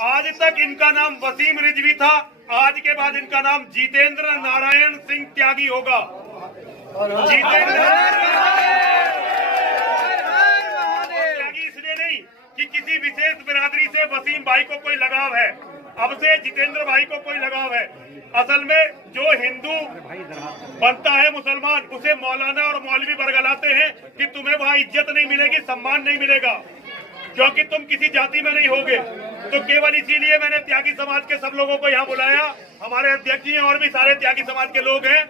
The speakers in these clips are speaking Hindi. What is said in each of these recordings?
आज तक इनका नाम वसीम रिजवी था, आज के बाद इनका नाम जितेंद्र नारायण सिंह त्यागी होगा। जितेंद्र त्यागी इसलिए नहीं कि किसी विशेष बिरादरी से वसीम भाई को कोई लगाव है, अब से जितेंद्र भाई को कोई लगाव है। असल में जो हिंदू बनता है मुसलमान, उसे मौलाना और मौलवी बरगलाते हैं कि तुम्हें वहाँ इज्जत नहीं मिलेगी, सम्मान नहीं मिलेगा, क्योंकि तुम किसी जाति में नहीं होगे। तो केवल इसीलिए मैंने त्यागी समाज के सब लोगों को यहाँ बुलाया। हमारे अध्यक्ष जी और भी सारे त्यागी समाज के लोग हैं।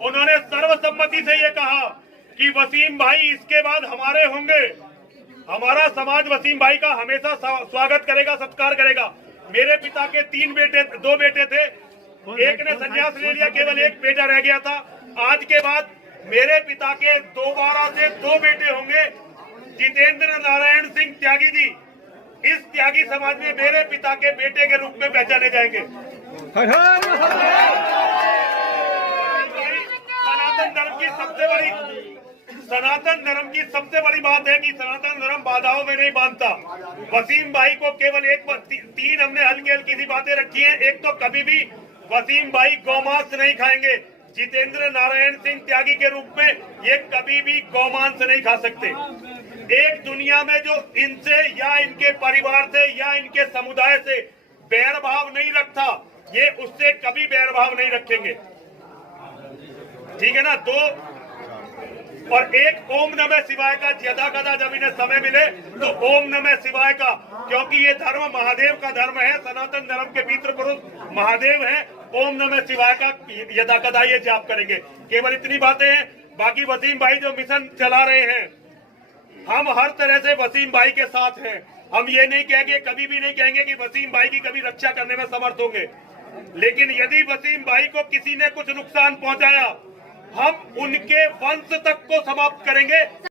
उन्होंने सर्वसम्मति से ये कहा कि वसीम भाई इसके बाद हमारे होंगे। हमारा समाज वसीम भाई का हमेशा स्वागत करेगा, सत्कार करेगा। मेरे पिता के दो बेटे थे, एक ने संन्यास ले लिया, केवल एक बेटा रह गया था। आज के बाद मेरे पिता के दोबारा से 2 बेटे होंगे। जितेंद्र नारायण सिंह त्यागी जी इस त्यागी समाज में मेरे पिता के बेटे के रूप में पहचाने जाएंगे। सनातन धर्म की सबसे बड़ी बात है कि सनातन धर्म बाधाओं में नहीं बांधता। वसीम भाई को केवल 3 हमने हल्की हल्की सी बातें रखी हैं। एक तो कभी भी वसीम भाई गौमांस नहीं खाएंगे। जितेंद्र नारायण सिंह त्यागी के रूप में ये कभी भी गौमांस नहीं खा सकते। एक दुनिया में जो इनसे या इनके परिवार से या इनके समुदाय से बैरभाव नहीं रखता, ये उससे कभी बैरभाव नहीं रखेंगे। ठीक है ना। 2 और एक ओम नमः शिवाय का यदा कदा जब इन्हें समय मिले तो ओम नमः शिवाय का, क्योंकि ये धर्म महादेव का धर्म है। सनातन धर्म के पितृ पुरुष महादेव है। ओम नमः शिवाय का यदा कदा ये जाप करेंगे। केवल इतनी बातें हैं। बाकी वसीम भाई जो मिशन चला रहे हैं, हम हर तरह से वसीम भाई के साथ हैं। हम ये नहीं कहेंगे, कभी भी नहीं कहेंगे कि वसीम भाई की कभी रक्षा करने में समर्थ होंगे, लेकिन यदि वसीम भाई को किसी ने कुछ नुकसान पहुंचाया, हम उनके वंश तक को समाप्त करेंगे।